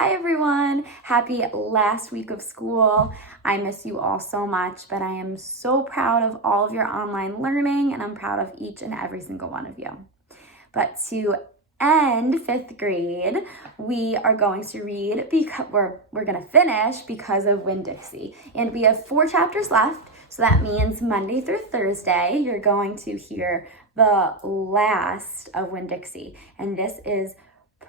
Hi everyone, happy last week of school. I miss you all so much, but I am so proud of all of your online learning and I'm proud of each and every single one of you. But to end fifth grade, we are going to read because we're going to finish because of Winn-Dixie. And we have 4 chapters left, so that means Monday through Thursday, you're going to hear the last of Winn-Dixie. And this is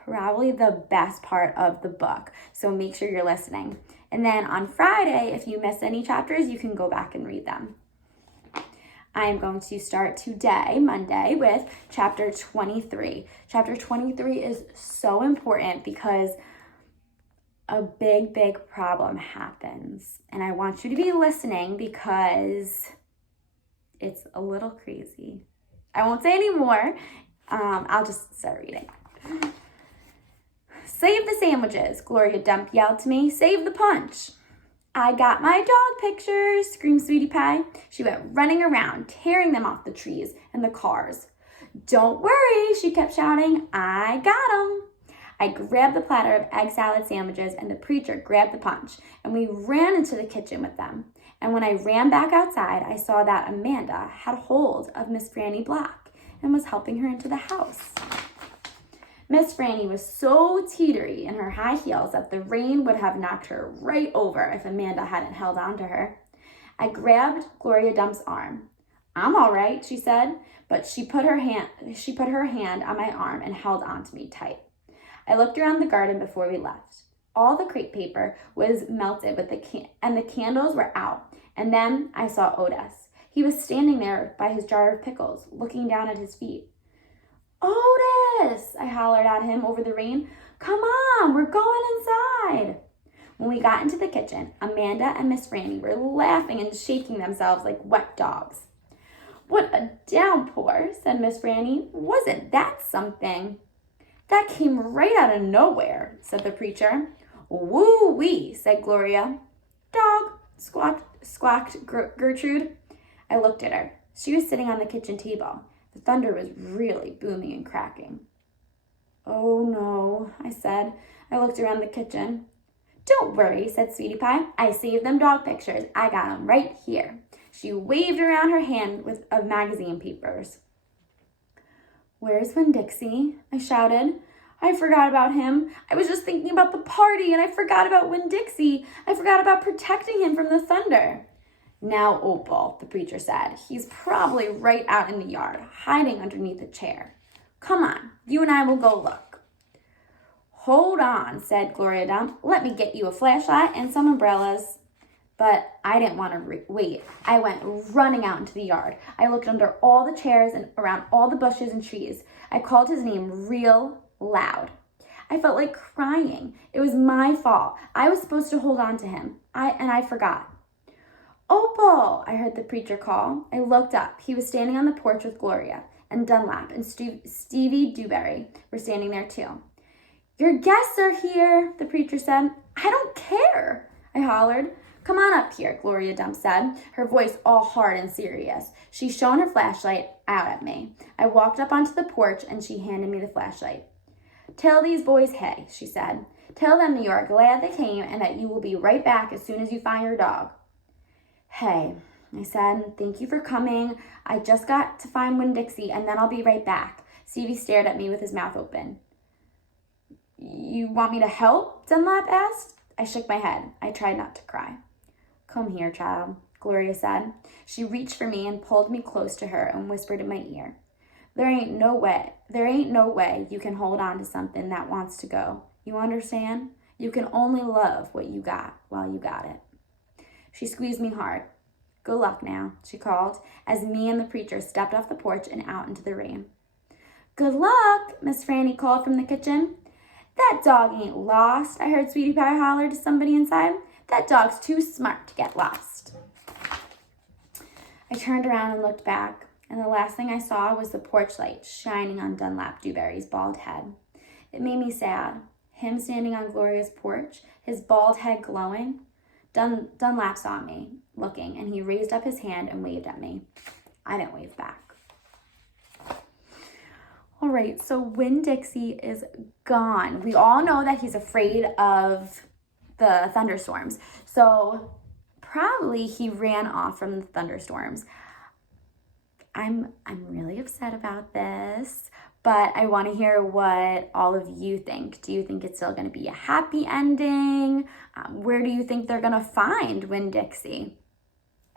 probably the best part of the book, so make sure you're listening. And then on Friday, if you miss any chapters, you can go back and read them. I am going to start today, Monday, with chapter 23. Chapter 23 is so important because a big problem happens. And I want you to be listening because it's a little crazy. I won't say any more. I'll just start reading. Save the sandwiches, Gloria Dump yelled to me. Save the punch. I got my dog pictures, screamed Sweetie Pie. She went running around, tearing them off the trees and the cars. Don't worry, she kept shouting. I got 'em. I grabbed the platter of egg salad sandwiches and the preacher grabbed the punch, and we ran into the kitchen with them. And when I ran back outside, I saw that Amanda had hold of Miss Franny Black and was helping her into the house. Miss Franny was so teetery in her high heels that the rain would have knocked her right over if Amanda hadn't held on to her. I grabbed Gloria Dump's arm. I'm all right, she said, but she put her hand on my arm and held on to me tight. I looked around the garden before we left. All the crepe paper was melted and the candles were out. And then I saw Otis. He was standing there by his jar of pickles, looking down at his feet. Otis, I hollered at him over the rain. Come on, we're going inside. When we got into the kitchen, Amanda and Miss Franny were laughing and shaking themselves like wet dogs. What a downpour, said Miss Franny. Wasn't that something? That came right out of nowhere, said the preacher. Woo-wee, said Gloria. Dog, squawked Gertrude. I looked at her. She was sitting on the kitchen table. The thunder was really booming and cracking. Oh no, I said. I looked around the kitchen. Don't worry, said Sweetie Pie. I saved them dog pictures. I got them right here. She waved around her hand of magazine papers. Where's Winn-Dixie? I shouted. I forgot about him. I was just thinking about the party and I forgot about Winn-Dixie. I forgot about protecting him from the thunder. Now, Opal, the preacher said. He's probably right out in the yard, hiding underneath a chair. Come on, you and I will go look. Hold on, said Gloria Dump. Let me get you a flashlight and some umbrellas. But I didn't want to wait. I went running out into the yard. I looked under all the chairs and around all the bushes and trees. I called his name real loud. I felt like crying. It was my fault. I was supposed to hold on to him. I forgot. Opal, I heard the preacher call. I looked up. He was standing on the porch with Gloria, and Dunlap and Stevie Dewberry were standing there too. Your guests are here, the preacher said. I don't care, I hollered. Come on up here, Gloria Dump said, her voice all hard and serious. She shone her flashlight out at me. I walked up onto the porch and she handed me the flashlight. Tell these boys hey, she said. Tell them that you are glad they came and that you will be right back as soon as you find your dog. Hey, I said, thank you for coming. I just got to find Winn-Dixie and then I'll be right back. Stevie stared at me with his mouth open. You want me to help? Dunlap asked. I shook my head. I tried not to cry. Come here, child, Gloria said. She reached for me and pulled me close to her and whispered in my ear. There ain't no way you can hold on to something that wants to go. You understand? You can only love what you got while you got it. She squeezed me hard. Good luck now, she called, as me and the preacher stepped off the porch and out into the rain. Good luck, Miss Franny called from the kitchen. That dog ain't lost, I heard Sweetie Pie holler to somebody inside. That dog's too smart to get lost. I turned around and looked back, and the last thing I saw was the porch light shining on Dunlap Dewberry's bald head. It made me sad. Him standing on Gloria's porch, his bald head glowing. Dunlap saw me looking, and he raised up his hand and waved at me. I didn't wave back. All right, so Winn-Dixie is gone. We all know that he's afraid of the thunderstorms. So probably he ran off from the thunderstorms. I'm really upset about this, but I want to hear what all of you think. Do you think it's still going to be a happy ending? Where do you think they're going to find Winn-Dixie?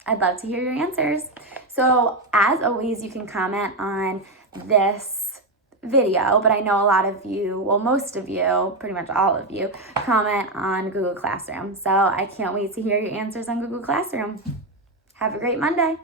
I'd love to hear your answers. So as always, you can comment on this video, but I know a lot of you, well, most of you, pretty much all of you, comment on Google Classroom. So I can't wait to hear your answers on Google Classroom. Have a great Monday.